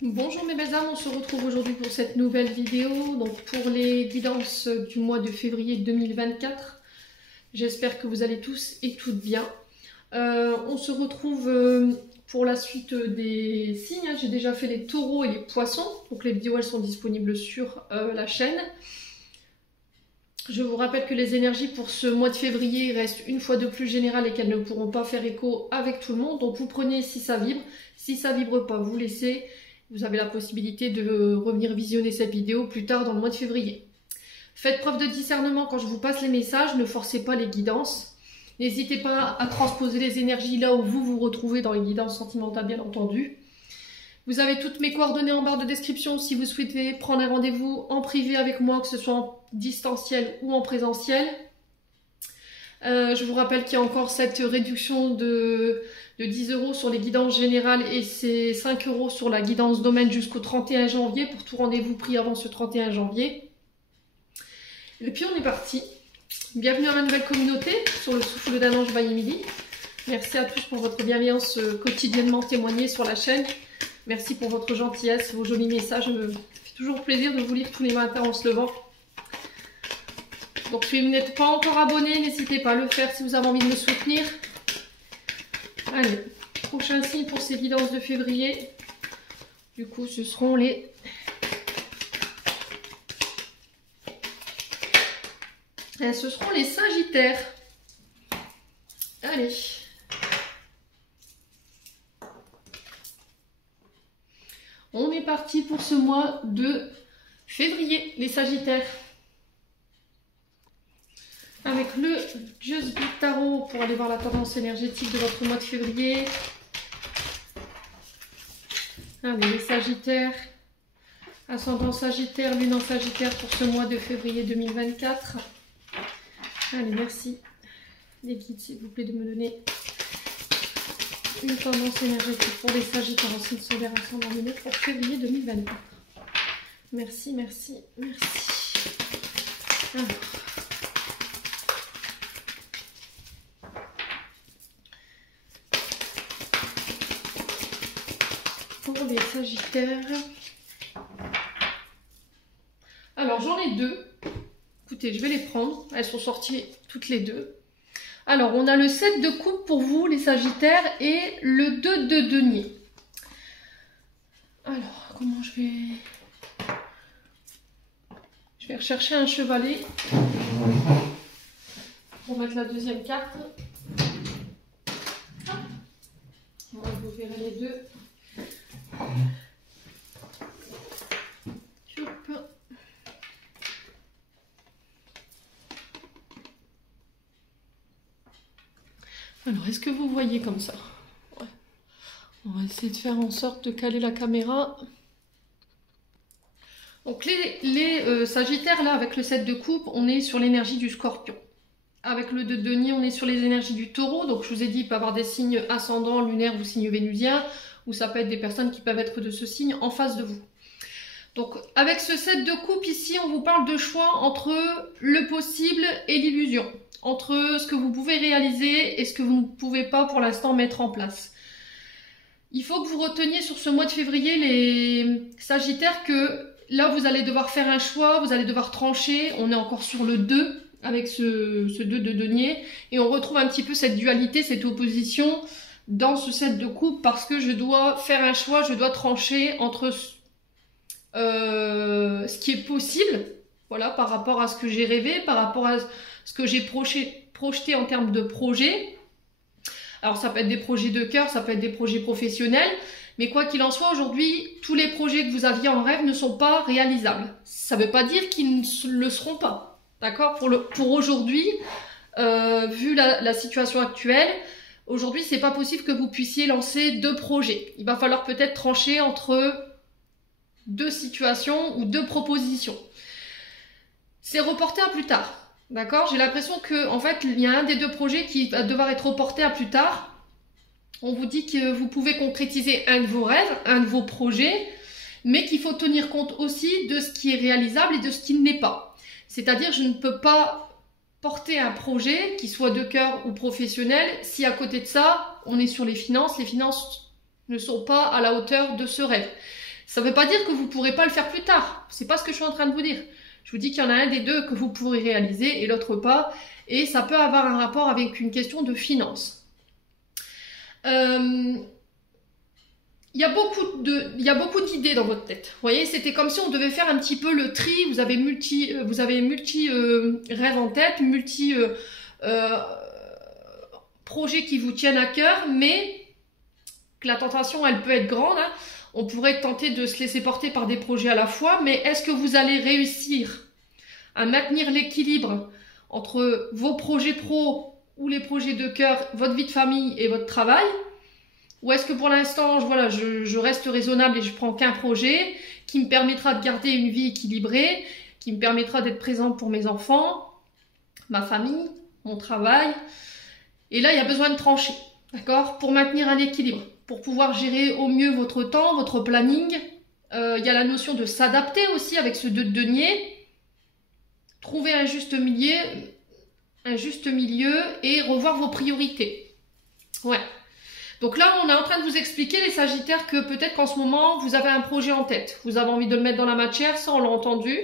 Bonjour mes belles âmes, on se retrouve aujourd'hui pour cette nouvelle vidéo, donc pour les guidances du mois de février 2024. J'espère que vous allez tous et toutes bien. On se retrouve pour la suite des signes. J'ai déjà fait les taureaux et les poissons, donc les vidéos elles sont disponibles sur la chaîne. Je vous rappelle que les énergies pour ce mois de février restent une fois de plus générales et qu'elles ne pourront pas faire écho avec tout le monde. Donc vous prenez si ça vibre, si ça vibre pas, vous laissez. Vous avez la possibilité de revenir visionner cette vidéo plus tard dans le mois de février. Faites preuve de discernement quand je vous passe les messages, ne forcez pas les guidances. N'hésitez pas à transposer les énergies là où vous vous retrouvez dans les guidances sentimentales, bien entendu. Vous avez toutes mes coordonnées en barre de description si vous souhaitez prendre un rendez-vous en privé avec moi, que ce soit en distanciel ou en présentiel. Je vous rappelle qu'il y a encore cette réduction de 10 € sur les guidances générales et c'est 5 € sur la guidance domaine jusqu'au 31 janvier pour tout rendez-vous pris avant ce 31 janvier. Et puis on est parti. Bienvenue à ma nouvelle communauté sur le souffle d'un ange by Emily. Merci à tous pour votre bienveillance quotidiennement témoignée sur la chaîne. Merci pour votre gentillesse, vos jolis messages. Ça me fait toujours plaisir de vous lire tous les matins en se levant. Donc si vous n'êtes pas encore abonné, n'hésitez pas à le faire si vous avez envie de me soutenir. Allez, prochain signe pour ces guidances de février. Du coup, ce seront les... ce seront les Sagittaires. Allez. On est parti pour ce mois de février, les Sagittaires. Avec le Just Be Tarot pour aller voir la tendance énergétique de votre mois de février. Allez, les Sagittaires. Ascendant Sagittaire, Lune en Sagittaire pour ce mois de février 2024. Allez, merci les guides, s'il vous plaît, de me donner une tendance énergétique pour les Sagittaires en signe solaire ascendant lunaire pour février 2024. Merci, merci, merci. Alors. Pour les Sagittaires. Alors j'en ai deux. Écoutez, je vais les prendre. Elles sont sorties toutes les deux. Alors on a le 7 de coupe pour vous les Sagittaires et le 2 de denier. Alors comment je vais rechercher un chevalet pour mettre la deuxième carte. Moi, vous verrez les deux. Alors, est-ce que vous voyez comme ça? Ouais. On va essayer de faire en sorte de caler la caméra. Donc, les Sagittaires, là, avec le 7 de coupe, on est sur l'énergie du Scorpion. Avec le 2 de denier, on est sur les énergies du Taureau. Donc, je vous ai dit, il peut y avoir des signes ascendants, lunaires ou signes vénusiens. Ou ça peut être des personnes qui peuvent être de ce signe en face de vous. Donc, avec ce 7 de coupe, ici, on vous parle de choix entre le possible et l'illusion. Entre ce que vous pouvez réaliser et ce que vous ne pouvez pas pour l'instant mettre en place. Il faut que vous reteniez sur ce mois de février, les Sagittaires, que là, vous allez devoir faire un choix, vous allez devoir trancher. On est encore sur le 2, avec ce 2 de denier. Et on retrouve un petit peu cette dualité, cette opposition dans ce 7 de coupe, parce que je dois faire un choix, je dois trancher entre ce qui est possible, voilà, par rapport à ce que j'ai rêvé, par rapport à ce que j'ai projeté en termes de projets. Alors ça peut être des projets de cœur, ça peut être des projets professionnels, mais quoi qu'il en soit, aujourd'hui, tous les projets que vous aviez en rêve ne sont pas réalisables. Ça ne veut pas dire qu'ils ne le seront pas, d'accord? Pour aujourd'hui, vu la situation actuelle, aujourd'hui, c'est pas possible que vous puissiez lancer 2 projets. Il va falloir peut-être trancher entre 2 situations ou 2 propositions. C'est reporté à plus tard. D'accord? J'ai l'impression que en fait, il y a un des 2 projets qui va devoir être reporté à plus tard. On vous dit que vous pouvez concrétiser un de vos rêves, un de vos projets, mais qu'il faut tenir compte aussi de ce qui est réalisable et de ce qui ne l'est pas. C'est-à-dire, je ne peux pas porter un projet, qui soit de cœur ou professionnel, si à côté de ça, on est sur les finances ne sont pas à la hauteur de ce rêve. Ça ne veut pas dire que vous ne pourrez pas le faire plus tard. C'est pas ce que je suis en train de vous dire. Je vous dis qu'il y en a un des deux que vous pourrez réaliser et l'autre pas. Et ça peut avoir un rapport avec une question de finance. Il y a beaucoup d'idées dans votre tête. Vous voyez, c'était comme si on devait faire un petit peu le tri. Vous avez multi rêves en tête, multi projets qui vous tiennent à cœur, mais que la tentation, elle peut être grande. Hein. On pourrait tenter de se laisser porter par des projets à la fois, mais est-ce que vous allez réussir à maintenir l'équilibre entre vos projets pro ou les projets de cœur, votre vie de famille et votre travail? Ou est-ce que pour l'instant, voilà, je reste raisonnable et je prends qu'un projet qui me permettra de garder une vie équilibrée, qui me permettra d'être présente pour mes enfants, ma famille, mon travail. Et là, il y a besoin de trancher, d'accord, pour maintenir un équilibre, pour pouvoir gérer au mieux votre temps, votre planning. Il y a la notion de s'adapter aussi avec ce 2 de denier. Trouver un juste milieu et revoir vos priorités. Ouais. Donc là, on est en train de vous expliquer, les Sagittaires, que peut-être qu'en ce moment, vous avez un projet en tête. Vous avez envie de le mettre dans la matière, ça on l'a entendu.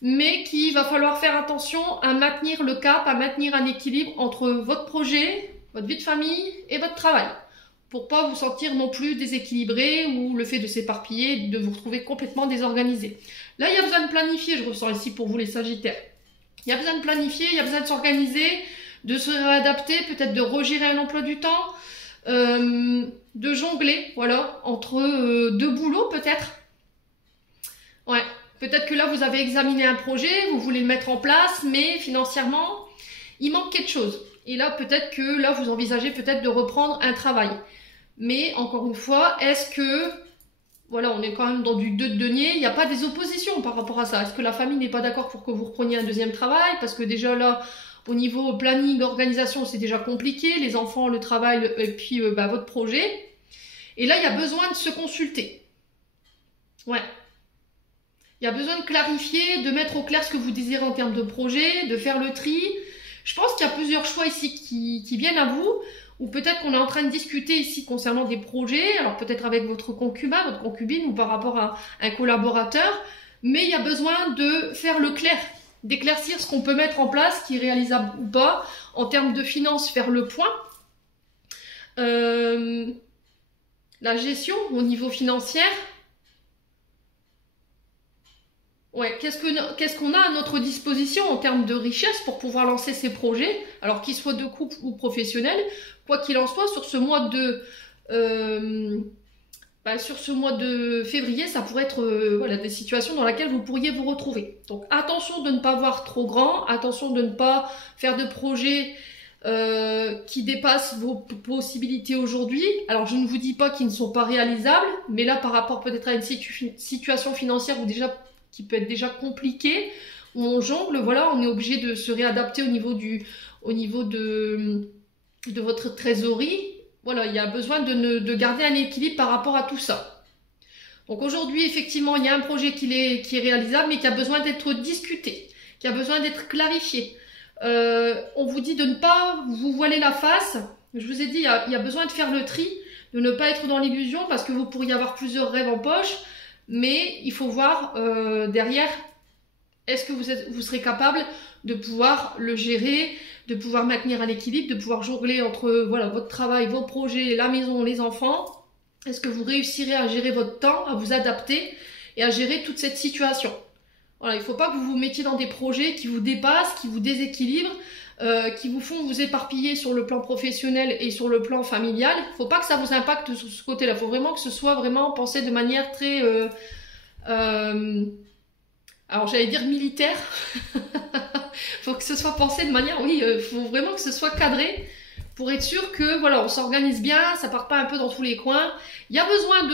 Mais qu'il va falloir faire attention à maintenir le cap, à maintenir un équilibre entre votre projet, votre vie de famille et votre travail. Pour pas vous sentir non plus déséquilibré ou le fait de s'éparpiller, de vous retrouver complètement désorganisé. Là, il y a besoin de planifier, je ressens ici pour vous les Sagittaires. Il y a besoin de planifier, il y a besoin de s'organiser, de se réadapter, peut-être de regérer un emploi du temps, de jongler, voilà, entre 2 boulots peut-être. Ouais, peut-être que là, vous avez examiné un projet, vous voulez le mettre en place, mais financièrement, il manque quelque chose. Et là, peut-être que là, vous envisagez peut-être de reprendre un travail. Mais encore une fois, est-ce que, voilà, on est quand même dans du 2 de denier, il n'y a pas des oppositions par rapport à ça? Est-ce que la famille n'est pas d'accord pour que vous repreniez un deuxième travail? Parce que déjà là, au niveau planning, organisation, c'est déjà compliqué, les enfants, le travail, et puis votre projet. Et là, il y a besoin de se consulter. Ouais. Il y a besoin de clarifier, de mettre au clair ce que vous désirez en termes de projet, de faire le tri. Je pense qu'il y a plusieurs choix ici qui viennent à vous, ou peut-être qu'on est en train de discuter ici concernant des projets, alors peut-être avec votre concubin, votre concubine, ou par rapport à un collaborateur, mais il y a besoin de faire le clair, d'éclaircir ce qu'on peut mettre en place, qui est réalisable ou pas, en termes de finances, faire le point. La gestion au niveau financier. Ouais, qu'est-ce qu'on a à notre disposition en termes de richesse pour pouvoir lancer ces projets, alors qu'ils soient de couple ou professionnels, quoi qu'il en soit, sur ce mois de février, ça pourrait être voilà, des situations dans lesquelles vous pourriez vous retrouver. Donc attention de ne pas voir trop grand, attention de ne pas faire de projets qui dépassent vos possibilités aujourd'hui. Alors je ne vous dis pas qu'ils ne sont pas réalisables, mais là par rapport peut-être à une situation financière qui peut être déjà compliquée, où on jongle, voilà, on est obligé de se réadapter au niveau de votre trésorerie. Voilà, il y a besoin de garder un équilibre par rapport à tout ça. Donc aujourd'hui, effectivement, il y a un projet qui est réalisable, mais qui a besoin d'être discuté, qui a besoin d'être clarifié. On vous dit de ne pas vous voiler la face. Je vous ai dit, il y a besoin de faire le tri, de ne pas être dans l'illusion, parce que vous pourriez avoir plusieurs rêves en poche, mais il faut voir derrière, est-ce que vous serez capable de pouvoir le gérer, de pouvoir maintenir un équilibre, de pouvoir jongler entre voilà, votre travail, vos projets, la maison, les enfants. Est-ce que vous réussirez à gérer votre temps, à vous adapter et à gérer toute cette situation? Voilà, il ne faut pas que vous vous mettiez dans des projets qui vous dépassent, qui vous déséquilibrent, qui vous font vous éparpiller sur le plan professionnel et sur le plan familial. Il ne faut pas que ça vous impacte sur ce côté-là. Il faut vraiment que ce soit vraiment pensé de manière très... alors j'allais dire militaire. Faut que ce soit pensé de manière... Oui, faut vraiment que ce soit cadré pour être sûr que voilà, on s'organise bien, ça part pas un peu dans tous les coins. Il y a besoin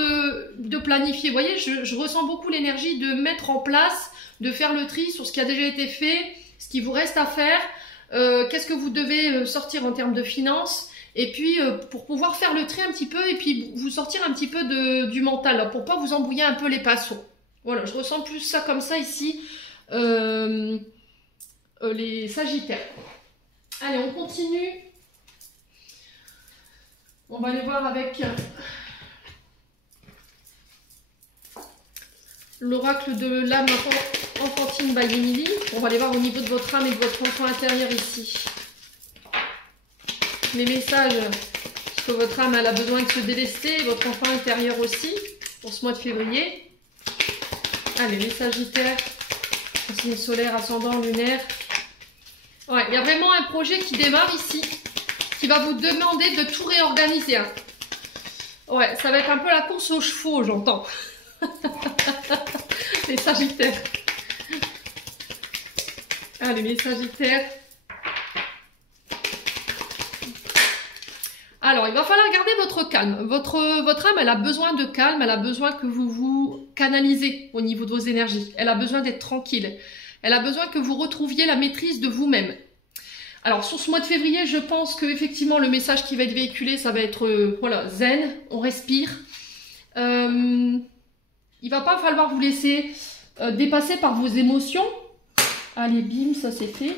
de planifier. Vous voyez, je ressens beaucoup l'énergie de mettre en place, de faire le tri sur ce qui a déjà été fait, ce qui vous reste à faire, qu'est-ce que vous devez sortir en termes de finances, et puis pour pouvoir faire le tri un petit peu et puis vous sortir un petit peu du mental, là, pour pas vous embrouiller un peu les pinceaux. Voilà, je ressens plus ça comme ça ici, les Sagittaires. Allez, on continue. On va aller voir avec l'oracle de l'âme enfantine by Emily. On va aller voir au niveau de votre âme et de votre enfant intérieur ici. Les messages que votre âme elle a besoin de se délester, et votre enfant intérieur aussi, pour ce mois de février. Allez, les Sagittaires, signe solaire, ascendant, lunaire. Ouais, il y a vraiment un projet qui démarre ici, qui va vous demander de tout réorganiser. Hein. Ouais, ça va être un peu la course aux chevaux, j'entends. Les Sagittaires. Allez, les Sagittaires. Alors, il va falloir garder votre calme. Votre âme, elle a besoin de calme, elle a besoin que vous vous canalisez au niveau de vos énergies. Elle a besoin d'être tranquille. Elle a besoin que vous retrouviez la maîtrise de vous-même. Alors, sur ce mois de février, je pense que effectivement le message qui va être véhiculé, ça va être, voilà, zen, on respire. Il va pas falloir vous laisser dépasser par vos émotions. Allez, bim, ça c'est fait.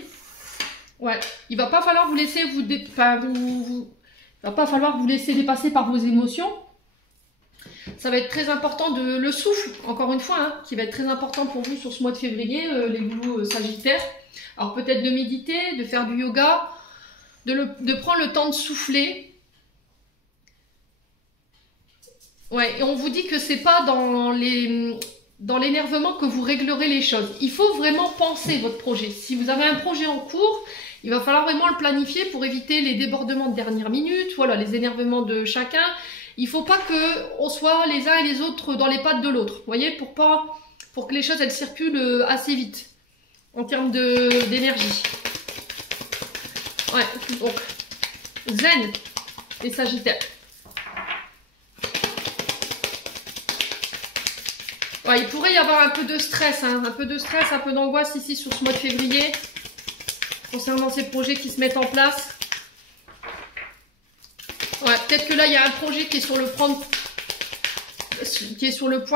Ouais, il va pas falloir vous laisser il va pas falloir vous laisser dépasser par vos émotions. Ça va être très important de le souffle, encore une fois, hein, qui va être très important pour vous sur ce mois de février, les vous Sagittaires. Alors peut-être de méditer, de faire du yoga, de prendre le temps de souffler. Ouais, et on vous dit que c'est pas dans l'énervement que vous réglerez les choses. Il faut vraiment penser votre projet. Si vous avez un projet en cours, il va falloir vraiment le planifier pour éviter les débordements de dernière minute, voilà, les énervements de chacun. Il ne faut pas qu'on soit les uns et les autres dans les pattes de l'autre, vous voyez, pour que les choses elles circulent assez vite en termes d'énergie. Ouais, donc zen et Sagittaire. Ouais, il pourrait y avoir un peu de stress, hein, un peu d'angoisse ici sur ce mois de février concernant ces projets qui se mettent en place. Ouais, peut-être que là, il y a un projet qui est sur le point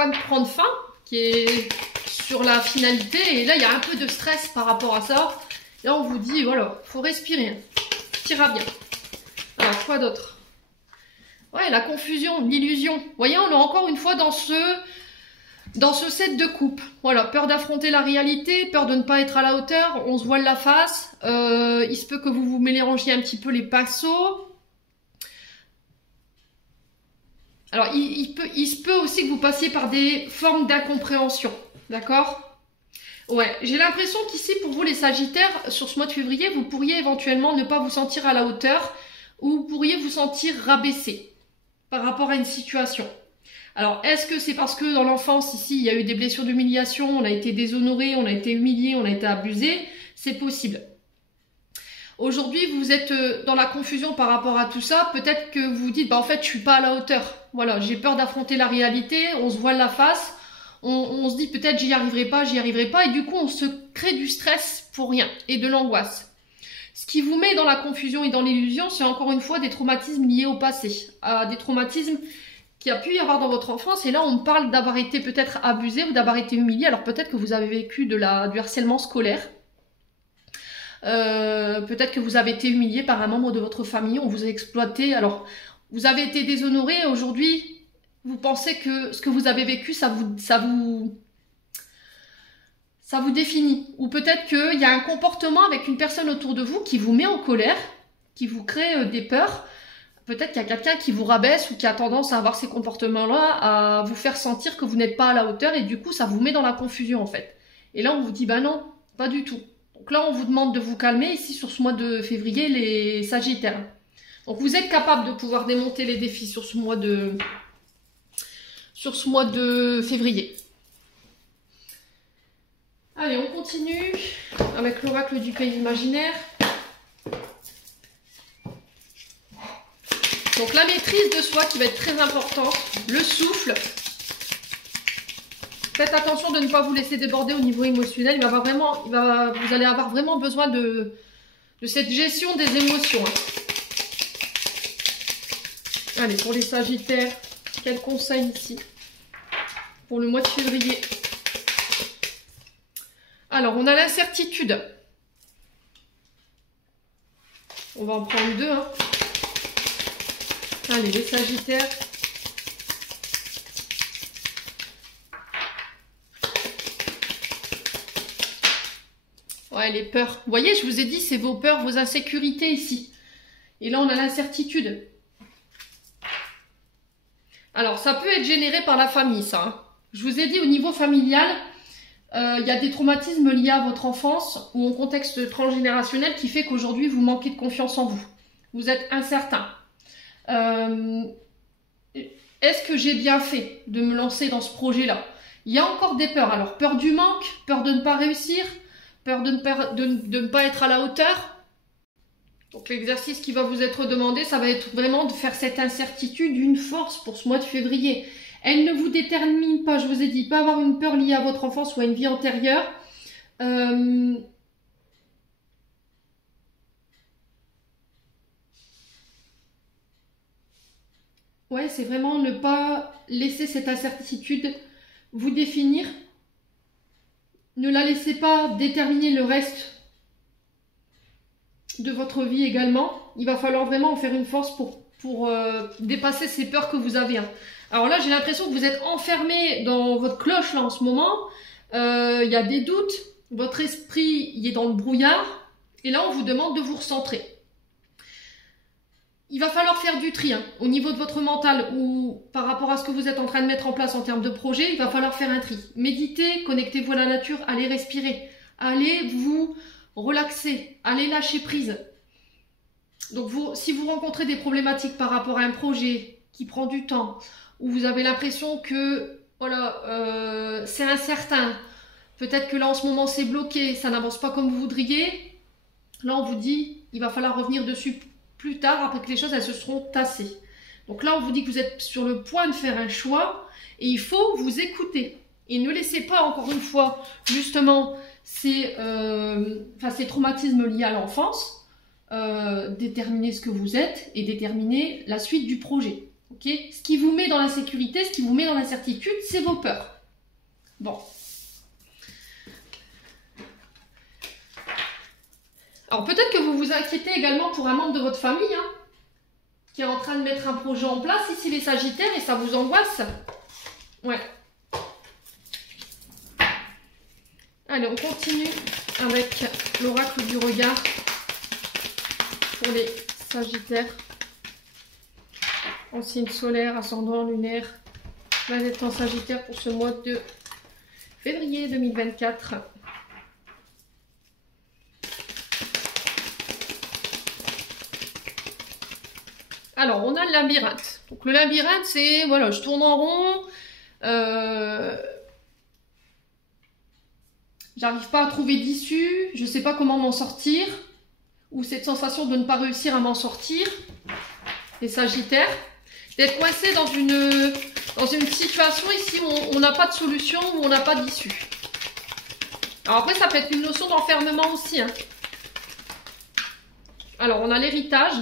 de prendre fin, qui est sur la finalité. Et là, il y a un peu de stress par rapport à ça. Là, on vous dit, voilà, faut respirer. Tout ira bien. Alors, quoi d'autre? Ouais, la confusion, l'illusion. Vous voyez, on est encore une fois dans ce set de coupe. Voilà, peur d'affronter la réalité, peur de ne pas être à la hauteur, on se voile la face. Il se peut que vous vous mélangiez un petit peu les pinceaux. Alors, il se peut aussi que vous passiez par des formes d'incompréhension, d'accord? Ouais, j'ai l'impression qu'ici, pour vous les Sagittaires, sur ce mois de février, vous pourriez éventuellement ne pas vous sentir à la hauteur ou vous pourriez vous sentir rabaissé par rapport à une situation. Alors, est-ce que c'est parce que dans l'enfance, ici, il y a eu des blessures d'humiliation, on a été déshonoré, on a été humilié, on a été abusé? C'est possible. Aujourd'hui, vous êtes dans la confusion par rapport à tout ça. Peut-être que vous vous dites, bah, en fait, je suis pas à la hauteur. Voilà, j'ai peur d'affronter la réalité, on se voile la face, on se dit peut-être j'y arriverai pas, et du coup, on se crée du stress pour rien et de l'angoisse. Ce qui vous met dans la confusion et dans l'illusion, c'est encore une fois des traumatismes liés au passé, à des traumatismes qu'il y a pu y avoir dans votre enfance. Et là, on parle d'avoir été peut-être abusé ou d'avoir été humilié. Alors peut-être que vous avez vécu du harcèlement scolaire. Peut-être que vous avez été humilié par un membre de votre famille, on vous a exploité. Alors, vous avez été déshonoré. Aujourd'hui, vous pensez que ce que vous avez vécu, ça vous définit. Ou peut-être qu'il y a un comportement avec une personne autour de vous qui vous met en colère, qui vous crée des peurs. Peut-être qu'il y a quelqu'un qui vous rabaisse ou qui a tendance à avoir ces comportements-là, à vous faire sentir que vous n'êtes pas à la hauteur et du coup, ça vous met dans la confusion en fait. Et là, on vous dit, bah non, pas du tout. Donc là, on vous demande de vous calmer ici sur ce mois de février, les Sagittaires. Donc vous êtes capable de pouvoir démonter les défis sur ce mois de février. Allez, on continue avec l'oracle du pays imaginaire. Donc la maîtrise de soi qui va être très importante, le souffle. Faites attention de ne pas vous laisser déborder au niveau émotionnel. Vous allez avoir vraiment besoin de cette gestion des émotions. Hein. Allez, pour les Sagittaires, quel conseil ici pour le mois de février? Alors, on a l'incertitude. On va en prendre deux. Hein. Allez, les Sagittaires. Ouais, les peurs. Vous voyez, je vous ai dit, c'est vos peurs, vos insécurités ici. Et là, on a l'incertitude. Alors, ça peut être généré par la famille, ça. Hein. Je vous ai dit, au niveau familial, il y a des traumatismes liés à votre enfance ou au contexte transgénérationnel qui fait qu'aujourd'hui, vous manquez de confiance en vous. Vous êtes incertain. Est-ce que j'ai bien fait de me lancer dans ce projet-là? Il y a encore des peurs. Alors, peur du manque, peur de ne pas réussir, peur de ne pas être à la hauteur. Donc, l'exercice qui va vous être demandé, ça va être vraiment de faire cette incertitude une force pour ce mois de février. Elle ne vous détermine pas, je vous ai dit, pas avoir une peur liée à votre enfance ou à une vie antérieure. Ouais, c'est vraiment ne pas laisser cette incertitude vous définir. Ne la laissez pas déterminer le reste de votre vie également. Il va falloir vraiment en faire une force pour dépasser ces peurs que vous avez. Hein. Alors là, j'ai l'impression que vous êtes enfermé dans votre cloche là en ce moment. Il y a des doutes. Votre esprit il est dans le brouillard. Et là, on vous demande de vous recentrer. Il va falloir faire du tri hein. Au niveau de votre mental ou par rapport à ce que vous êtes en train de mettre en place en termes de projet, il va falloir faire un tri. Méditez, connectez-vous à la nature, allez respirer, allez vous relaxer, allez lâcher prise. Donc si vous rencontrez des problématiques par rapport à un projet qui prend du temps, où vous avez l'impression que voilà, c'est incertain, peut-être que là en ce moment c'est bloqué, ça n'avance pas comme vous voudriez, là on vous dit il va falloir revenir dessus plus tard, après que les choses elles se seront tassées. Donc là, on vous dit que vous êtes sur le point de faire un choix et il faut vous écouter. Et ne laissez pas, encore une fois, justement, ces traumatismes liés à l'enfance déterminer ce que vous êtes et déterminer la suite du projet. Okay, ce qui vous met dans l'insécurité, ce qui vous met dans l'incertitude, c'est vos peurs. Bon. Alors peut-être que vous vous inquiétez également pour un membre de votre famille hein, qui est en train de mettre un projet en place, ici les Sagittaires, et ça vous angoisse. Ouais. Allez, on continue avec l'oracle du regard pour les Sagittaires. En signe solaire, ascendant, lunaire, planète en Sagittaire pour ce mois de février 2024. Alors, on a le labyrinthe. Donc, le labyrinthe, c'est, voilà, je tourne en rond. J'arrive pas à trouver d'issue. Je sais pas comment m'en sortir. Ou cette sensation de ne pas réussir à m'en sortir. Les Sagittaires. D'être coincé dans une situation ici où on n'a pas de solution, où on n'a pas d'issue. Alors après, ça peut être une notion d'enfermement aussi. Hein. Alors, on a l'héritage.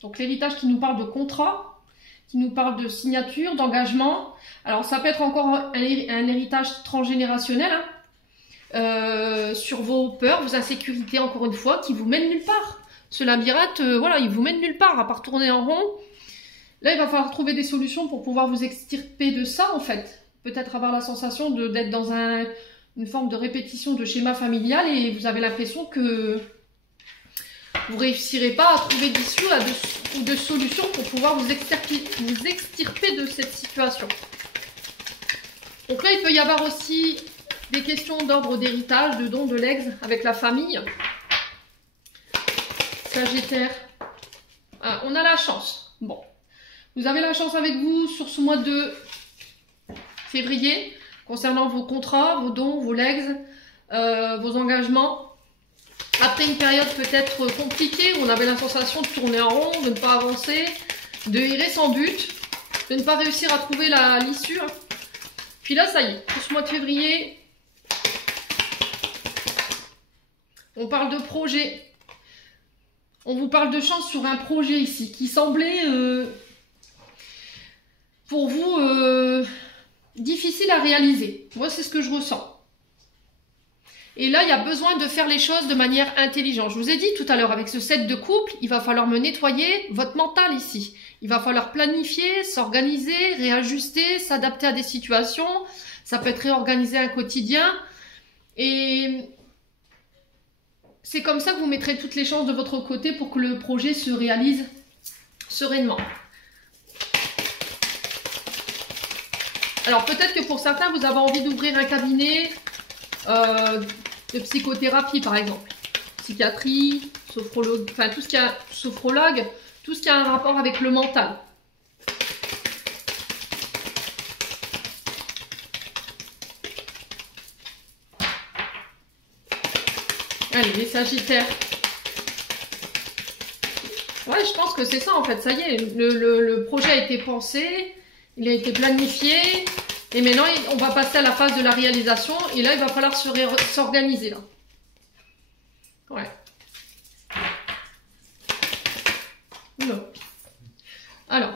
Donc l'héritage qui nous parle de contrat, qui nous parle de signature, d'engagement. Alors ça peut être encore un héritage transgénérationnel hein, sur vos peurs, vos insécurités encore une fois, qui vous mènent nulle part. Ce labyrinthe, voilà, il vous mène nulle part, à part tourner en rond. Là, il va falloir trouver des solutions pour pouvoir vous extirper de ça en fait. Peut-être avoir la sensation d'être dans une forme de répétition de schéma familial et vous avez l'impression que vous ne réussirez pas à trouver d'issue ou de solution pour pouvoir vous extirper de cette situation. Donc là, il peut y avoir aussi des questions d'ordre d'héritage, de don, de legs avec la famille. Sagittaire. Ah, on a la chance. Bon. Vous avez la chance avec vous sur ce mois de février, concernant vos contrats, vos dons, vos legs, vos engagements. Après une période peut-être compliquée où on avait la sensation de tourner en rond, de ne pas avancer, de errer sans but, de ne pas réussir à trouver l'issue. Puis là, ça y est, pour ce mois de février, on parle de projet. On vous parle de chance sur un projet ici qui semblait pour vous difficile à réaliser. Moi, c'est ce que je ressens. Et là, il y a besoin de faire les choses de manière intelligente. Je vous ai dit tout à l'heure, avec ce set de couple, il va falloir me nettoyer votre mental ici. Il va falloir planifier, s'organiser, réajuster, s'adapter à des situations. Ça peut être réorganiser un quotidien. Et c'est comme ça que vous mettrez toutes les chances de votre côté pour que le projet se réalise sereinement. Alors peut-être que pour certains, vous avez envie d'ouvrir un cabinet de psychothérapie par exemple. Psychiatrie, sophrologue, enfin tout ce qui a sophrologue, tout ce qui a un rapport avec le mental. Allez, les Sagittaires. Ouais, je pense que c'est ça en fait, ça y est, le projet a été pensé, il a été planifié, et maintenant on va passer à la phase de la réalisation, et là il va falloir s'organiser là. Ouais. Non. Alors.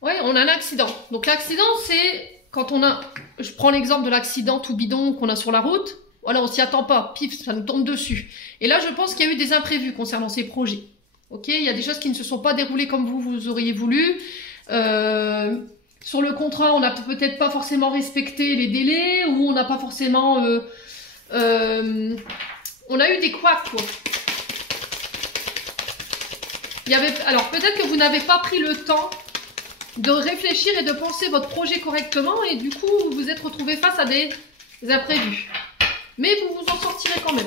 Ouais, on a un accident. Donc l'accident c'est quand on a, je prends l'exemple de l'accident tout bidon qu'on a sur la route. Voilà, on s'y attend pas, pif, ça nous tombe dessus. Et là, je pense qu'il y a eu des imprévus concernant ces projets. Ok, il y a des choses qui ne se sont pas déroulées comme vous auriez voulu. Sur le contrat, on n'a peut-être pas forcément respecté les délais, ou on n'a pas forcément... on a eu des couacs, quoi. Alors, peut-être que vous n'avez pas pris le temps de réfléchir et de penser votre projet correctement, et du coup, vous vous êtes retrouvé face à des imprévus. Mais vous vous en sortirez quand même.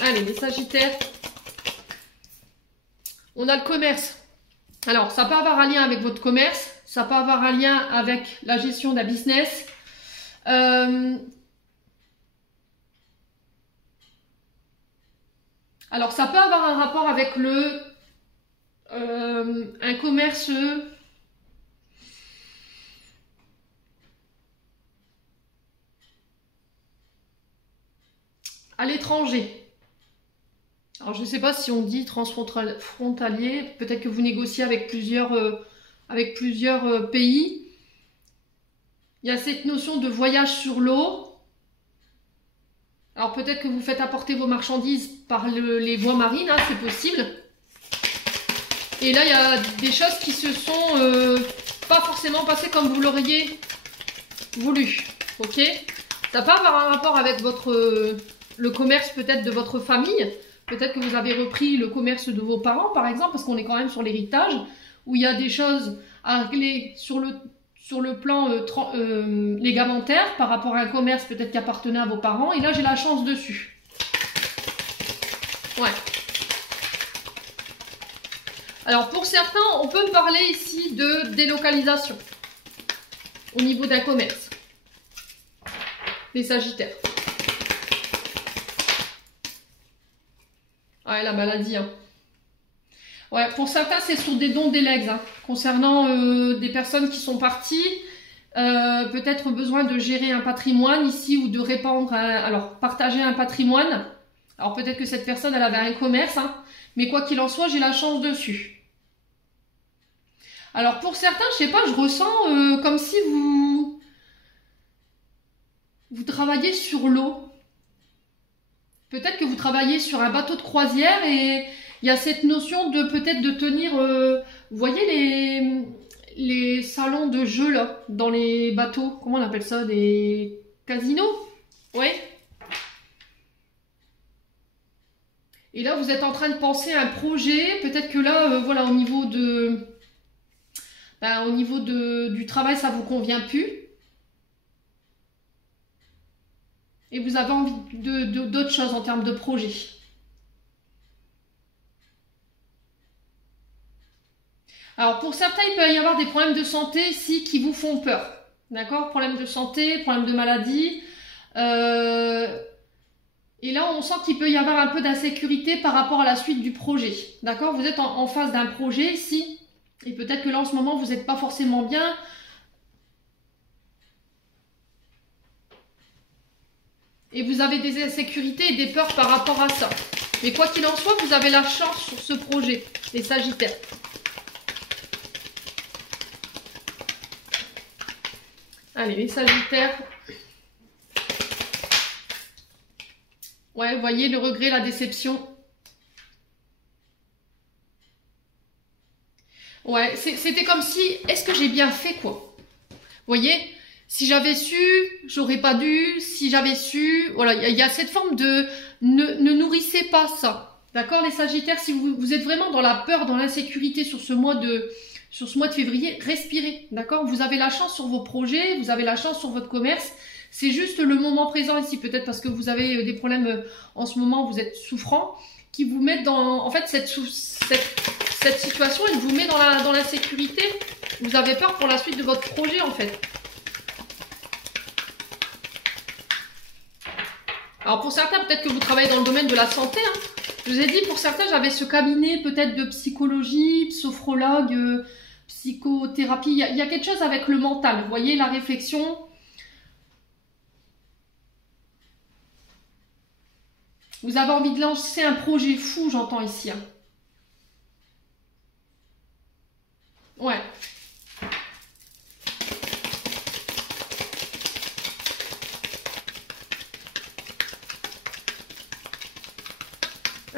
Allez, les Sagittaires. On a le commerce. Alors, ça peut avoir un lien avec votre commerce. Ça peut avoir un lien avec la gestion d'un business. Alors, ça peut avoir un rapport avec un commerce... à l'étranger. Alors je ne sais pas si on dit transfrontalier, peut-être que vous négociez avec plusieurs pays. Il y a cette notion de voyage sur l'eau. Alors peut-être que vous faites apporter vos marchandises par les voies marines, hein, c'est possible. Et là il y a des choses qui se sont pas forcément passées comme vous l'auriez voulu. Ok? Ça peut avoir un rapport avec le commerce peut-être de votre famille. Peut-être que vous avez repris le commerce de vos parents, par exemple, parce qu'on est quand même sur l'héritage, où il y a des choses à régler sur le plan légamentaire, par rapport à un commerce peut-être qui appartenait à vos parents, et là j'ai la chance dessus. Ouais. Alors pour certains, on peut parler ici de délocalisation, au niveau d'un commerce. Les Sagittaires. Ouais, la maladie. Hein. Ouais, pour certains, c'est sur des dons d'élègues. Hein, concernant des personnes qui sont parties, peut-être besoin de gérer un patrimoine ici ou de répandre, alors partager un patrimoine. Alors peut-être que cette personne, elle avait un commerce, hein, mais quoi qu'il en soit, j'ai la chance dessus. Alors pour certains, je sais pas, je ressens comme si vous travaillez sur l'eau. Peut-être que vous travaillez sur un bateau de croisière et il y a cette notion de peut-être de tenir, vous voyez les salons de jeu là, dans les bateaux, comment on appelle ça, des casinos? Ouais. Et là, vous êtes en train de penser à un projet, peut-être que là, voilà, au niveau du travail, ça vous convient plus. Et vous avez envie d'autres choses en termes de projet. Alors pour certains, il peut y avoir des problèmes de santé ici qui vous font peur. D'accord? Problèmes de santé, problèmes de maladie. Et là, on sent qu'il peut y avoir un peu d'insécurité par rapport à la suite du projet. D'accord? Vous êtes en face d'un projet ici. Et peut-être que là, en ce moment, vous n'êtes pas forcément bien. Et vous avez des insécurités et des peurs par rapport à ça. Mais quoi qu'il en soit, vous avez la chance sur ce projet, les Sagittaires. Allez, les Sagittaires. Ouais, vous voyez le regret, la déception. Ouais, c'était comme si, est-ce que j'ai bien fait quoi? Vous voyez? si j'avais su, j'aurais pas dû, si j'avais su, voilà, il y a cette forme de ne nourrissez pas ça. D'accord les Sagittaires, si vous êtes vraiment dans la peur, dans l'insécurité sur ce mois de février, respirez, d'accord? Vous avez la chance sur vos projets, vous avez la chance sur votre commerce. C'est juste le moment présent ici, peut-être parce que vous avez des problèmes en ce moment, vous êtes souffrant, qui vous mettent dans... En fait, cette situation, elle vous met dans l'insécurité. Vous avez peur pour la suite de votre projet, en fait. Alors, pour certains, peut-être que vous travaillez dans le domaine de la santé, hein. Je vous ai dit, pour certains, j'avais ce cabinet peut-être de psychologie, sophrologue, psychothérapie. Il y a quelque chose avec le mental. Vous voyez, la réflexion. Vous avez envie de lancer un projet fou, j'entends ici. Hein. Ouais.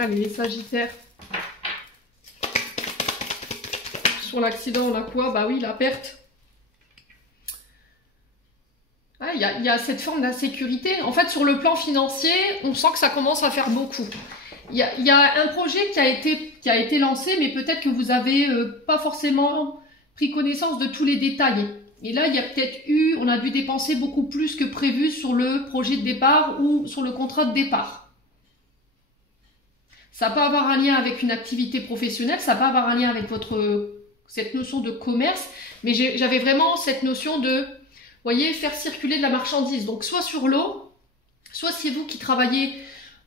Allez, les Sagittaires. Sur l'accident, on a quoi? Bah oui, la perte. Il y a cette forme d'insécurité. En fait, sur le plan financier, on sent que ça commence à faire beaucoup. Il y a un projet qui a été lancé, mais peut-être que vous n'avez pas forcément pris connaissance de tous les détails. Et là, il y a peut-être on a dû dépenser beaucoup plus que prévu sur le projet de départ ou sur le contrat de départ. Ça peut avoir un lien avec une activité professionnelle, ça peut avoir un lien avec cette notion de commerce, mais j'avais vraiment cette notion de, vous voyez, faire circuler de la marchandise. Donc soit sur l'eau, soit c'est vous qui travaillez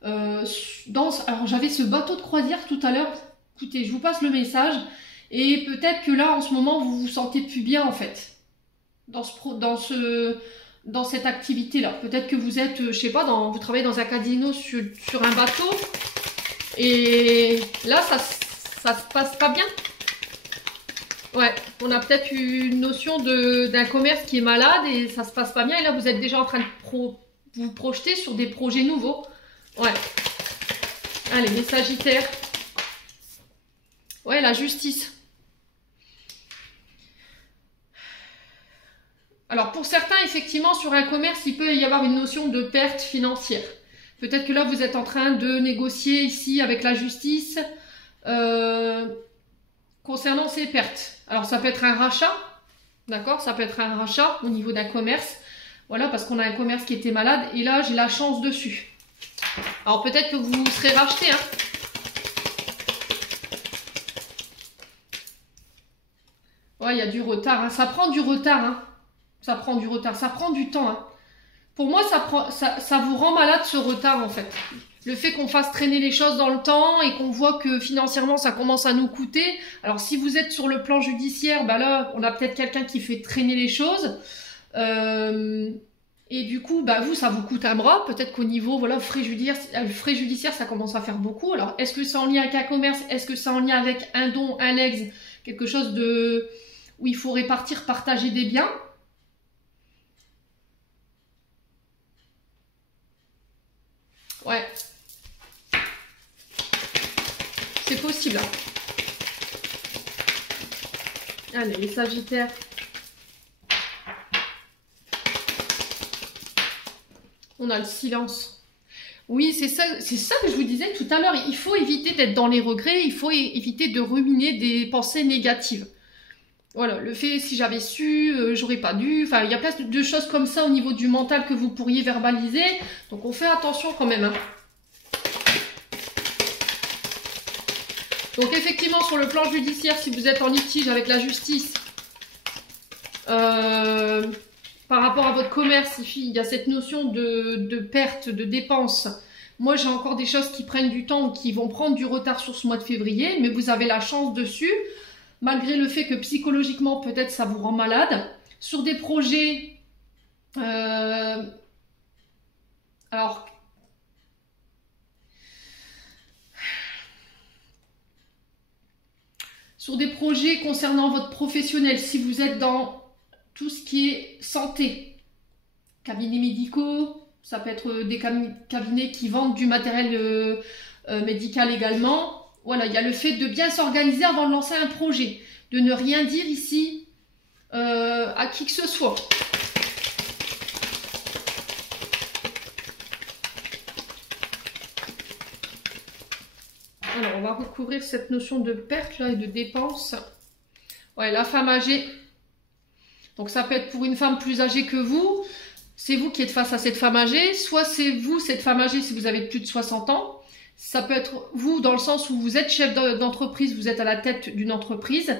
alors j'avais ce bateau de croisière tout à l'heure. Écoutez, je vous passe le message, et peut-être que là, en ce moment, vous vous sentez plus bien, en fait, dans cette activité-là. Peut-être que vous êtes, je sais pas, vous travaillez dans un casino sur un bateau. Et là, ça se passe pas bien. Ouais, on a peut-être une notion d'un commerce qui est malade et ça se passe pas bien. Et là, vous êtes déjà en train de vous projeter sur des projets nouveaux. Ouais. Allez, les Sagittaires. Ouais, la justice. Alors, pour certains, effectivement, sur un commerce, il peut y avoir une notion de perte financière. Peut-être que là, vous êtes en train de négocier ici avec la justice concernant ces pertes. Alors, ça peut être un rachat, d'accord? Ça peut être un rachat au niveau d'un commerce. Voilà, parce qu'on a un commerce qui était malade. Et là, j'ai la chance dessus. Alors, peut-être que vous serez racheté, hein. Ouais, il y a du retard, hein. Ça prend du retard, hein. Ça prend du retard, ça prend du temps, hein. Pour moi, ça vous rend malade ce retard en fait. Le fait qu'on fasse traîner les choses dans le temps et qu'on voit que financièrement ça commence à nous coûter. Alors si vous êtes sur le plan judiciaire, bah là on a peut-être quelqu'un qui fait traîner les choses. Et du coup, bah vous ça vous coûte un bras. Peut-être qu'au niveau frais judiciaires ça commence à faire beaucoup. Alors est-ce que c'est en lien avec un commerce? Est-ce que c'est en lien avec un don, un legs? Quelque chose où il faut partager des biens? Ouais. C'est possible. Allez, les Sagittaires. On a le silence. Oui, c'est ça que je vous disais tout à l'heure. Il faut éviter d'être dans les regrets. Il faut éviter de ruminer des pensées négatives. Voilà, le fait, si j'avais su, j'aurais pas dû. Enfin, il y a plein de choses comme ça au niveau du mental que vous pourriez verbaliser. Donc, on fait attention quand même. Hein. Donc, effectivement, sur le plan judiciaire, si vous êtes en litige avec la justice, par rapport à votre commerce, il y a cette notion de perte, de dépenses. Moi, j'ai encore des choses qui prennent du temps ou qui vont prendre du retard sur ce mois de février, mais vous avez la chance dessus. Malgré le fait que psychologiquement, peut-être, ça vous rend malade. Sur des projets... alors... Sur des projets concernant votre professionnel, si vous êtes dans tout ce qui est santé, cabinets médicaux, ça peut être des cabinets qui vendent du matériel médical également. Voilà, il y a le fait de bien s'organiser avant de lancer un projet, de ne rien dire ici à qui que ce soit. Alors, on va recouvrir cette notion de perte là et de dépense. Ouais, la femme âgée. Donc, ça peut être pour une femme plus âgée que vous. C'est vous qui êtes face à cette femme âgée. Soit c'est vous, cette femme âgée, si vous avez plus de 60 ans. Ça peut être vous dans le sens où vous êtes chef d'entreprise, vous êtes à la tête d'une entreprise.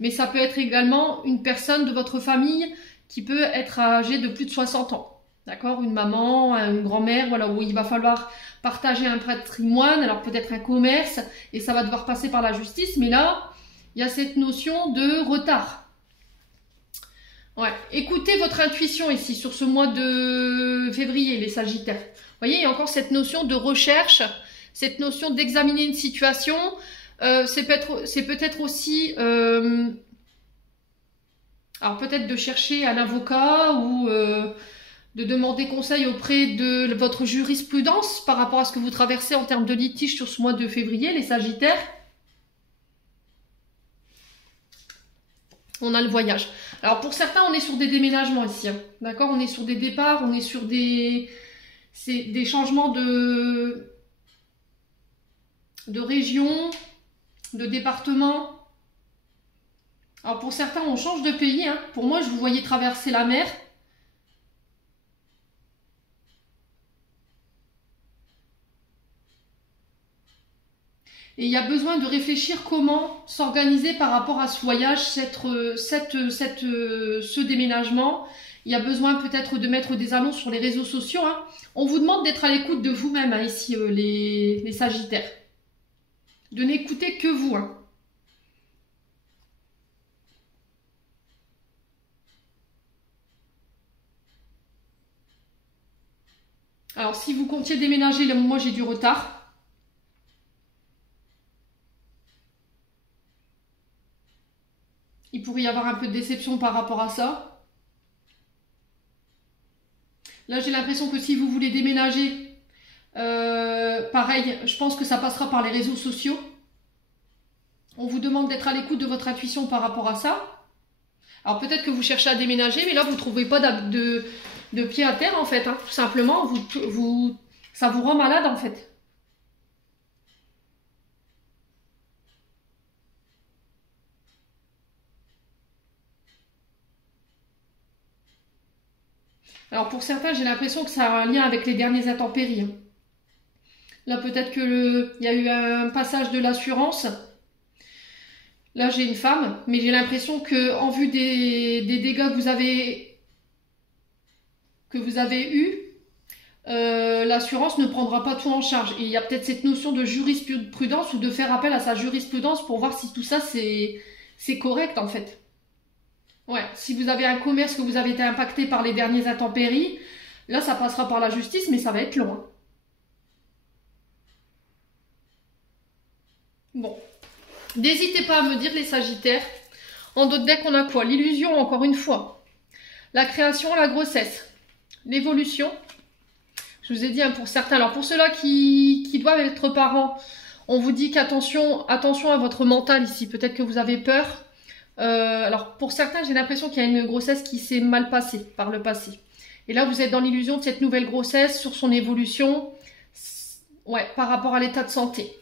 Mais ça peut être également une personne de votre famille qui peut être âgée de plus de 60 ans. D'accord? Une maman, une grand-mère, voilà, où il va falloir partager un patrimoine, alors peut-être un commerce, et ça va devoir passer par la justice. Mais là, il y a cette notion de retard. Ouais. Écoutez votre intuition ici sur ce mois de février, les Sagittaires. Vous voyez, il y a encore cette notion de recherche, cette notion d'examiner une situation. C'est peut-être aussi, alors peut-être de chercher un avocat ou de demander conseil auprès de votre jurisprudence par rapport à ce que vous traversez en termes de litige sur ce mois de février, les Sagittaires. On a le voyage. Alors pour certains, on est sur des déménagements ici. Hein. D'accord? On est sur des départs, on est sur des changements de région, de département. Alors pour certains, on change de pays. Hein. Pour moi, je vous voyais traverser la mer. Et il y a besoin de réfléchir comment s'organiser par rapport à ce voyage, ce déménagement. Il y a besoin peut-être de mettre des annonces sur les réseaux sociaux. Hein. On vous demande d'être à l'écoute de vous-même, hein, ici, les Sagittaires. De n'écouter que vous. Hein. Alors, si vous comptiez déménager, là, moi j'ai du retard. Il pourrait y avoir un peu de déception par rapport à ça. Là, j'ai l'impression que si vous voulez déménager, pareil, je pense que ça passera par les réseaux sociaux. On vous demande d'être à l'écoute de votre intuition par rapport à ça. Alors, peut-être que vous cherchez à déménager, mais là, vous ne trouvez pas de pied à terre, en fait. Hein. Tout simplement, ça vous rend malade, en fait. Alors pour certains, j'ai l'impression que ça a un lien avec les dernières intempéries. Hein. Là, peut-être qu'il y a eu un passage de l'assurance. Là, j'ai une femme, mais j'ai l'impression que en vue des dégâts que vous avez eus, l'assurance ne prendra pas tout en charge. Et il y a peut-être cette notion de jurisprudence ou de faire appel à sa jurisprudence pour voir si tout ça, c'est correct en fait. Ouais, si vous avez un commerce que vous avez été impacté par les dernières intempéries, là ça passera par la justice, mais ça va être long. Hein. Bon, n'hésitez pas à me dire les Sagittaires. En d'autres decks, on a quoi? L'illusion, encore une fois. La création, la grossesse. L'évolution. Je vous ai dit, hein, pour certains, alors pour ceux-là qui doivent être parents, on vous dit qu'attention à votre mental ici. Peut-être que vous avez peur. Alors pour certains, j'ai l'impression qu'il y a une grossesse qui s'est mal passée par le passé. Et là, vous êtes dans l'illusion de cette nouvelle grossesse, sur son évolution, ouais, par rapport à l'état de santé.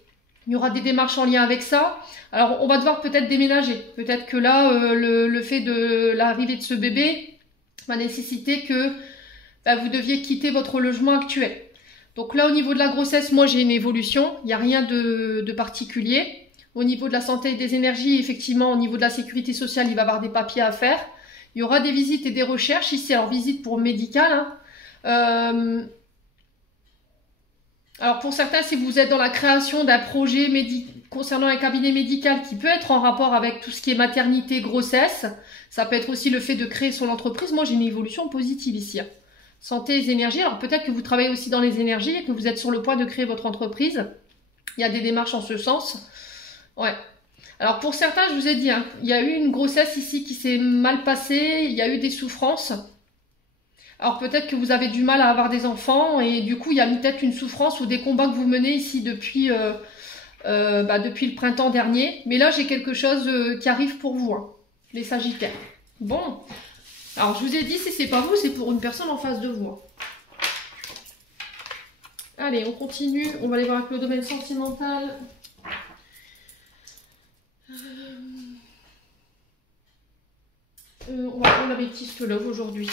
Il y aura des démarches en lien avec ça. Alors on va devoir peut-être déménager. Peut-être que là, le fait de l'arrivée de ce bébé va nécessiter que vous deviez quitter votre logement actuel. Donc là, au niveau de la grossesse, moi j'ai une évolution. Il n'y a rien de particulier. Au niveau de la santé et des énergies, effectivement, au niveau de la sécurité sociale, il va y avoir des papiers à faire. Il y aura des visites et des recherches ici. Alors, visite pour médical. Hein. Alors, pour certains, si vous êtes dans la création d'un projet concernant un cabinet médical qui peut être en rapport avec tout ce qui est maternité, grossesse, ça peut être aussi le fait de créer son entreprise. Moi, j'ai une évolution positive ici. Hein. Santé et énergies. Alors, peut-être que vous travaillez aussi dans les énergies et que vous êtes sur le point de créer votre entreprise. Il y a des démarches en ce sens. Ouais. Alors pour certains, je vous ai dit, hein, il y a eu une grossesse ici qui s'est mal passée, il y a eu des souffrances. Alors peut-être que vous avez du mal à avoir des enfants et du coup il y a peut-être une souffrance ou des combats que vous menez ici depuis le printemps dernier. Mais là j'ai quelque chose qui arrive pour vous, hein, les Sagittaires. Bon, alors je vous ai dit, si c'est pas vous, c'est pour une personne en face de vous. Hein. Allez, on continue, on va aller voir avec le domaine sentimental. On va prendre l'améthyste love aujourd'hui.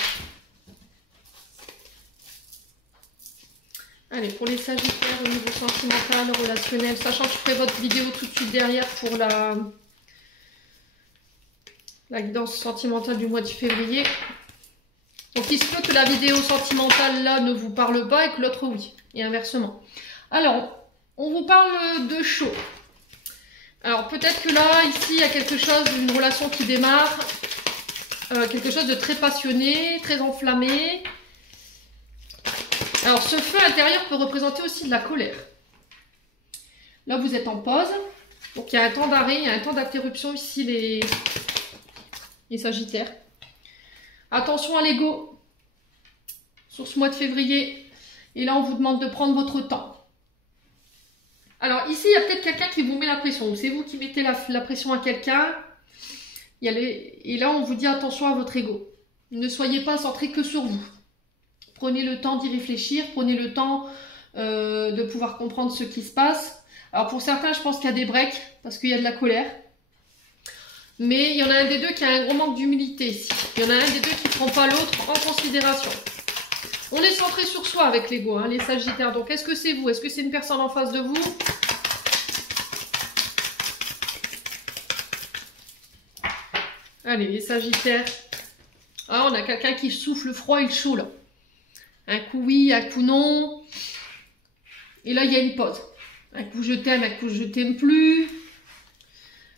Allez, pour les sagittaires au niveau sentimental, relationnel, sachant que je ferai votre vidéo tout de suite derrière pour la guidance sentimentale du mois de février. Donc il se peut que la vidéo sentimentale là ne vous parle pas et que l'autre oui, et inversement. Alors, on vous parle de chaud. Alors peut-être que là, ici, il y a quelque chose, une relation qui démarre, quelque chose de très passionné, très enflammé. Alors ce feu intérieur peut représenter aussi de la colère. Là, vous êtes en pause, donc il y a un temps d'arrêt, il y a un temps d'interruption ici, les sagittaires. Attention à l'ego sur ce mois de février. Et là, on vous demande de prendre votre temps. Alors ici, il y a peut-être quelqu'un qui vous met la pression. C'est vous qui mettez la pression à quelqu'un. Et là, on vous dit attention à votre ego. Ne soyez pas centré que sur vous. Prenez le temps d'y réfléchir. Prenez le temps de pouvoir comprendre ce qui se passe. Alors pour certains, je pense qu'il y a des breaks parce qu'il y a de la colère. Mais il y en a un des deux qui a un gros manque d'humilité ici. Il y en a un des deux qui ne prend pas l'autre en considération. On est centré sur soi avec l'ego, hein, les sagittaires. Donc, est-ce que c'est vous? Est-ce que c'est une personne en face de vous? Allez, les sagittaires. Ah, on a quelqu'un qui souffle le froid et le chaud, là. Un coup oui, un coup non. Et là, il y a une pause. Un coup je t'aime, un coup je t'aime plus.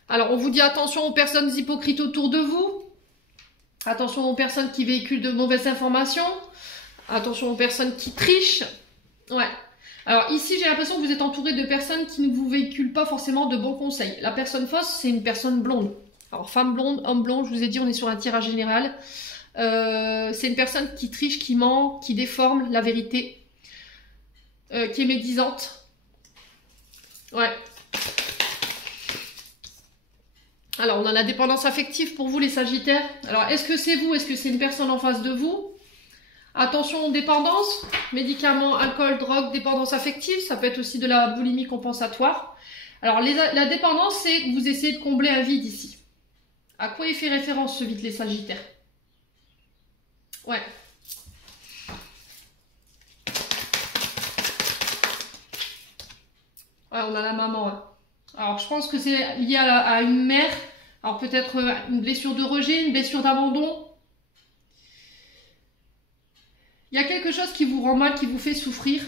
Alors, on vous dit attention aux personnes hypocrites autour de vous. Attention aux personnes qui véhiculent de mauvaises informations. Attention aux personnes qui trichent. Ouais. Alors ici, j'ai l'impression que vous êtes entouré de personnes qui ne vous véhiculent pas forcément de bons conseils. La personne fausse, c'est une personne blonde. Alors femme blonde, homme blond, je vous ai dit, on est sur un tirage général. C'est une personne qui triche, qui ment, qui déforme la vérité. Qui est médisante. Ouais. Alors, on a la dépendance affective pour vous, les sagittaires. Alors, est-ce que c'est vous? Est-ce que c'est une personne en face de vous? Attention aux dépendances, médicaments, alcool, drogue, dépendance affective, ça peut être aussi de la boulimie compensatoire. Alors la dépendance, c'est que vous essayez de combler un vide ici. À quoi il fait référence ce vide, les sagittaires? Ouais. Ouais, on a la maman. Hein. Alors je pense que c'est lié à une mère, alors peut-être une blessure de rejet, une blessure d'abandon. Il y a quelque chose qui vous rend mal, qui vous fait souffrir.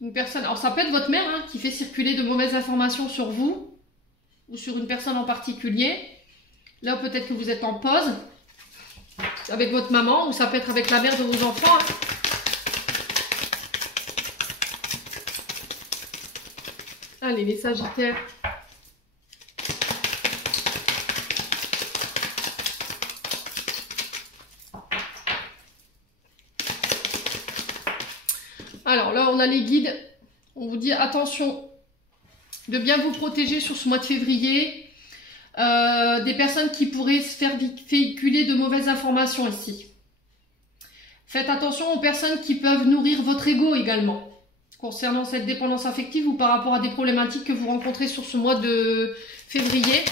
Une personne, alors ça peut être votre mère hein, qui fait circuler de mauvaises informations sur vous ou sur une personne en particulier. Là, peut-être que vous êtes en pause avec votre maman ou ça peut être avec la mère de vos enfants. Hein. Allez, les sagittaires. Alors là, on a les guides. On vous dit attention de bien vous protéger sur ce mois de février. Des personnes qui pourraient se faire véhiculer de mauvaises informations ici. Faites attention aux personnes qui peuvent nourrir votre ego également. Concernant cette dépendance affective ou par rapport à des problématiques que vous rencontrez sur ce mois de février.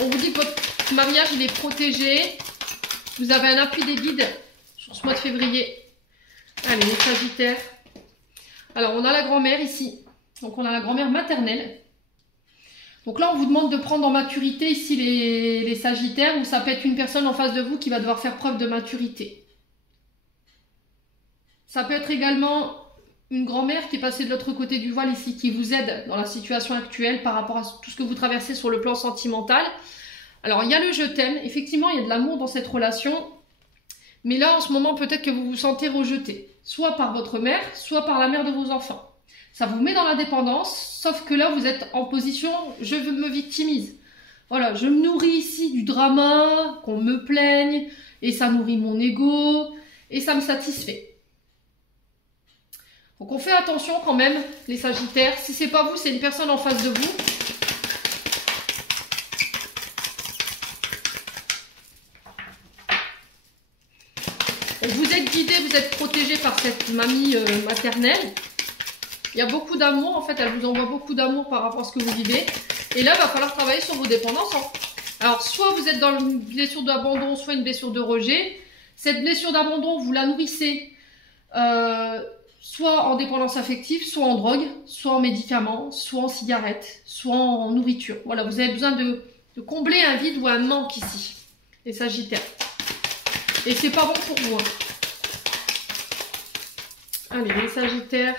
On vous dit que votre mariage il est protégé. Vous avez un appui des guides sur ce mois de février. Allez, les sagittaires. Alors, on a la grand-mère ici. Donc, on a la grand-mère maternelle. Donc là, on vous demande de prendre en maturité ici les sagittaires. Ou ça peut être une personne en face de vous qui va devoir faire preuve de maturité. Ça peut être également une grand-mère qui est passée de l'autre côté du voile ici, qui vous aide dans la situation actuelle par rapport à tout ce que vous traversez sur le plan sentimental. Alors, il y a le je t'aime. Effectivement, il y a de l'amour dans cette relation. Mais là, en ce moment, peut-être que vous vous sentez rejeté. Soit par votre mère, soit par la mère de vos enfants. Ça vous met dans la dépendance, sauf que là, vous êtes en position « je me victimise ». Voilà, je me nourris ici du drama, qu'on me plaigne, et ça nourrit mon ego, et ça me satisfait. Donc on fait attention quand même, les sagittaires. Si c'est pas vous, c'est une personne en face de vous. Donc vous êtes guidé, vous êtes protégé par cette mamie maternelle. Il y a beaucoup d'amour, en fait, elle vous envoie beaucoup d'amour par rapport à ce que vous vivez. Et là, il va falloir travailler sur vos dépendances. Alors, soit vous êtes dans une blessure d'abandon, soit une blessure de rejet. Cette blessure d'abandon, vous la nourrissez soit en dépendance affective, soit en drogue, soit en médicaments, soit en cigarettes, soit en nourriture. Voilà, vous avez besoin de combler un vide ou un manque ici, les Sagittaires. Et c'est pas bon pour vous. Allez, les Sagittaires.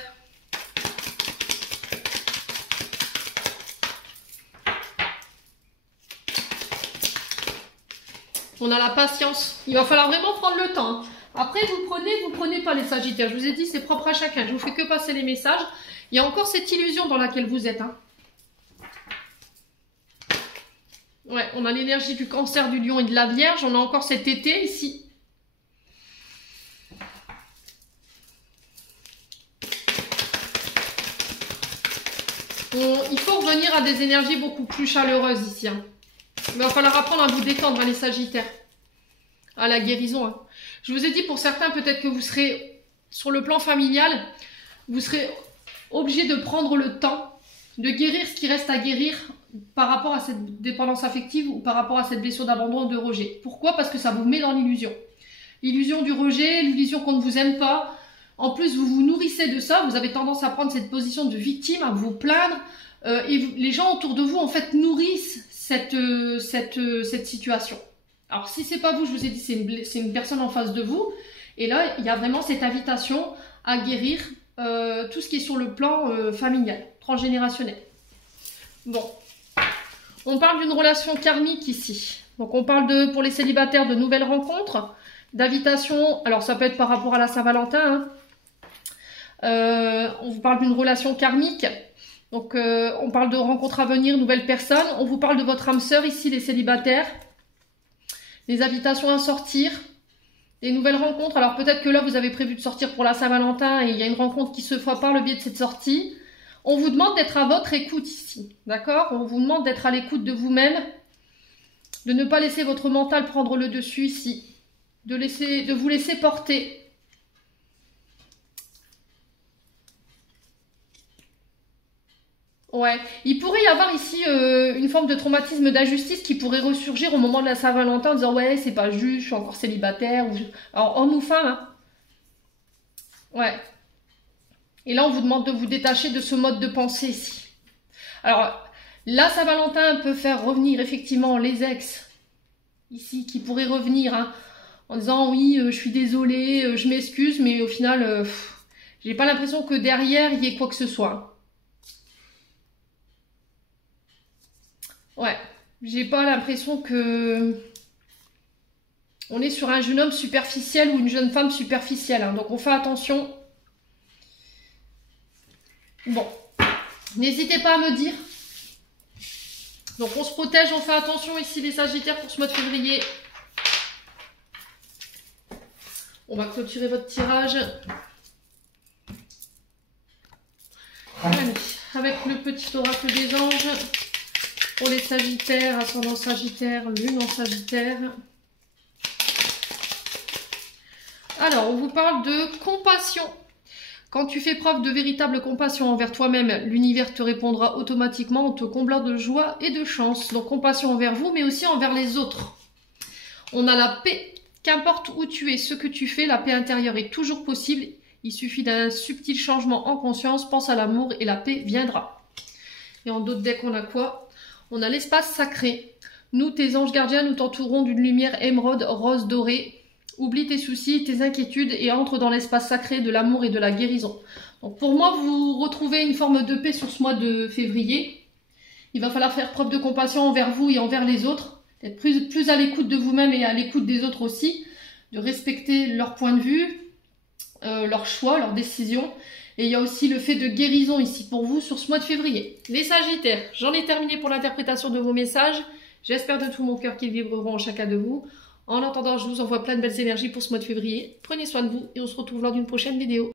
On a la patience. Il va falloir vraiment prendre le temps. Après, vous prenez pas les Sagittaires. Je vous ai dit, c'est propre à chacun. Je vous fais que passer les messages. Il y a encore cette illusion dans laquelle vous êtes. Ouais, on a l'énergie du Cancer, du Lion et de la Vierge. On a encore cet été ici. Il faut revenir à des énergies beaucoup plus chaleureuses ici. Il va falloir apprendre à vous détendre, les Sagittaires. À la guérison. Je vous ai dit, pour certains, peut-être que vous serez, sur le plan familial, vous serez obligé de prendre le temps de guérir ce qui reste à guérir par rapport à cette dépendance affective ou par rapport à cette blessure d'abandon ou de rejet. Pourquoi? Parce que ça vous met dans l'illusion. L'illusion du rejet, l'illusion qu'on ne vous aime pas. En plus, vous vous nourrissez de ça. Vous avez tendance à prendre cette position de victime, à vous plaindre. Et les gens autour de vous, en fait, nourrissent cette situation. Alors, si c'est pas vous, je vous ai dit, c'est une personne en face de vous. Et là, il y a vraiment cette invitation à guérir tout ce qui est sur le plan familial, transgénérationnel. Bon, on parle d'une relation karmique ici. Donc, on parle pour les célibataires de nouvelles rencontres, d'invitation. Alors, ça peut être par rapport à la Saint-Valentin. On vous parle d'une relation karmique. Donc, on parle de rencontres à venir, nouvelles personnes. On vous parle de votre âme sœur ici, les célibataires. Les invitations à sortir, des nouvelles rencontres. Alors peut-être que là, vous avez prévu de sortir pour la Saint-Valentin et il y a une rencontre qui se fera par le biais de cette sortie. On vous demande d'être à votre écoute ici, d'accord? On vous demande d'être à l'écoute de vous-même, de ne pas laisser votre mental prendre le dessus ici, de vous laisser porter. Ouais, il pourrait y avoir ici une forme de traumatisme d'injustice qui pourrait ressurgir au moment de la Saint-Valentin en disant ouais, c'est pas juste, je suis encore célibataire. Alors, homme ou femme, Ouais. Et là, on vous demande de vous détacher de ce mode de pensée ici. Alors, la Saint-Valentin peut faire revenir effectivement les ex, ici, qui pourraient revenir en disant oui, je suis désolée, je m'excuse, mais au final, j'ai pas l'impression que derrière, il y ait quoi que ce soit. Ouais, j'ai pas l'impression que on est sur un jeune homme superficiel ou une jeune femme superficielle. Donc on fait attention. Bon, n'hésitez pas à me dire. Donc on se protège, on fait attention ici les Sagittaires pour ce mois de février. On va clôturer votre tirage. Allez, avec le petit oracle des anges. Pour les Sagittaires, ascendant Sagittaire, lune en Sagittaire. Alors, on vous parle de compassion. Quand tu fais preuve de véritable compassion envers toi-même, l'univers te répondra automatiquement en te comblant de joie et de chance. Donc, compassion envers vous, mais aussi envers les autres. On a la paix. Qu'importe où tu es, ce que tu fais, la paix intérieure est toujours possible. Il suffit d'un subtil changement en conscience. Pense à l'amour et la paix viendra. Et en d'autres decks, on a quoi? On a l'espace sacré. Nous, tes anges gardiens, nous t'entourons d'une lumière émeraude rose dorée. Oublie tes soucis, tes inquiétudes et entre dans l'espace sacré de l'amour et de la guérison. Donc pour moi, vous retrouvez une forme de paix sur ce mois de février. Il va falloir faire preuve de compassion envers vous et envers les autres. D'être plus à l'écoute de vous-même et à l'écoute des autres aussi. De respecter leur point de vue, leurs choix, leurs décisions. Et il y a aussi le fait de guérison ici pour vous sur ce mois de février. Les Sagittaires, j'en ai terminé pour l'interprétation de vos messages. J'espère de tout mon cœur qu'ils vibreront en chacun de vous. En attendant, je vous envoie plein de belles énergies pour ce mois de février. Prenez soin de vous et on se retrouve lors d'une prochaine vidéo.